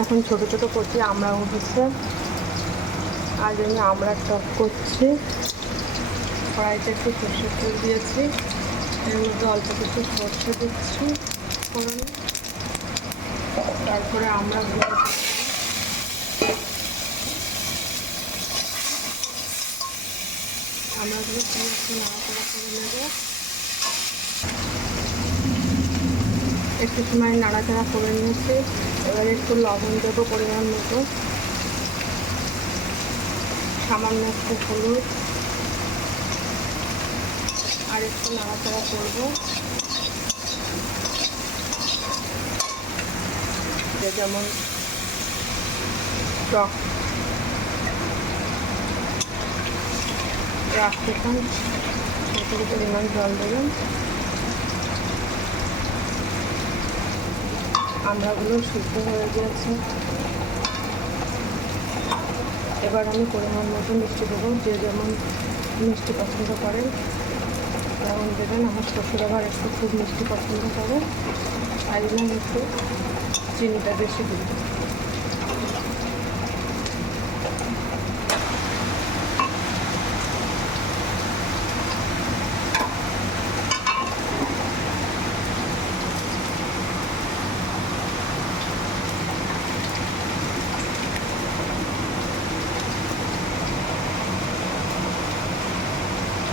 এখন ছোট ছোট করছি, আমরা উঠেছে। আর আমি আমরা টক করছি। কড়াইতে একটু সর্ষের তেল দিয়েছি, এর মধ্যে অল্প কিছু সর্ষে দিচ্ছি ফোড়নে। তারপরে আমরা আমরাগুলো দিয়ে একটু নাড়াচাড়া করে নেব। একটু সময় নাড়াচাড়া করে নিয়েছি। এবারে একটু লবণ দেবো পরিমাণ মতো, সামান্য একটু হলুদ, আর একটু নাড়াচাড়া করবো। যেমন টক রাখতে চান সেটুকু পরিমাণ জল দেবেন। আমড়াগুলো সিদ্ধ হয়ে গিয়েছে। এবার আমি পরিমাণ মতো মিষ্টি দেবো, যে যেমন মিষ্টি পছন্দ করেন তেমন দেবেন। আমার শ্বশুর আবার একটু খুব মিষ্টি পছন্দ করে, তাই জন্য একটু চিনিটা বেশি দিই।